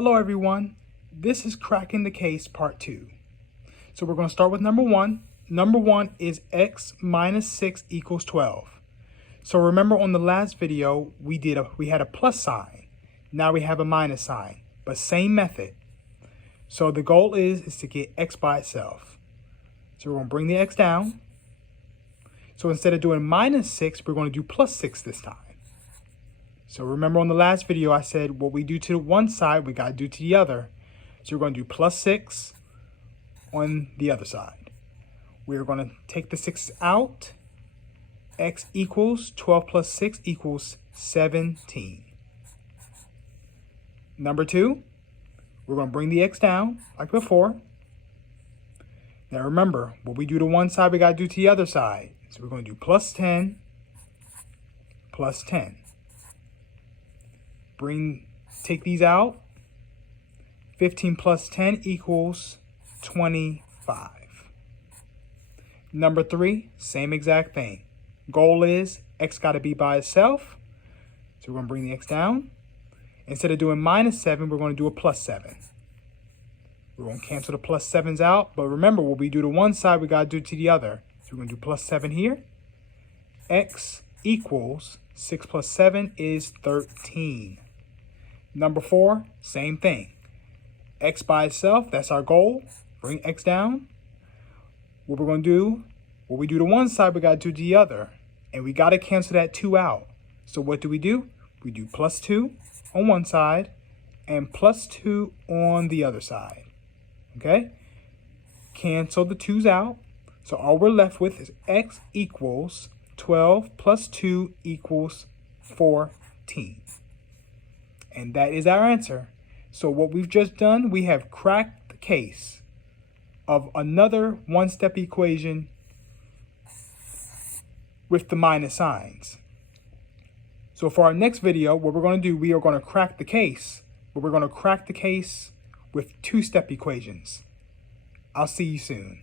Hello everyone, this is Cracking the Case Part 2. So we're going to start with number 1. Number 1 is x minus 6 equals 12. So remember on the last video we had a plus sign. Now we have a minus sign, but same method. So the goal is to get x by itself. So we're going to bring the x down. So instead of doing minus 6, we're going to do plus 6 this time. So remember on the last video, I said what we do to one side, we got to do to the other. So we're going to do plus 6 on the other side. We're going to take the 6 out. X equals 12 plus 6 equals 17. Number 2, we're going to bring the x down like before. Now remember, what we do to one side, we got to do to the other side. So we're going to do plus 10, plus 10. Take these out. 15 plus 10 equals 25. Number 3, same exact thing. Goal is x got to be by itself. So we're going to bring the x down. Instead of doing minus 7, we're going to do a plus 7. We're going to cancel the plus 7s out. But remember, what we do to one side, we got to do to the other. So we're going to do plus 7 here. X equals 6 plus 7 is 13. Number 4, same thing. X by itself, that's our goal. Bring x down. What we're going to do, what we do to one side, we got to do to the other. And we got to cancel that 2 out. So what do? We do plus 2 on one side and plus 2 on the other side. Okay? Cancel the 2's out. So all we're left with is x equals 12 plus 2 equals 14. And that is our answer. So what we've just done, we have cracked the case of another one-step equation with the minus signs. So for our next video, what we're going to do, we are going to crack the case, but we're going to crack the case with two-step equations. I'll see you soon.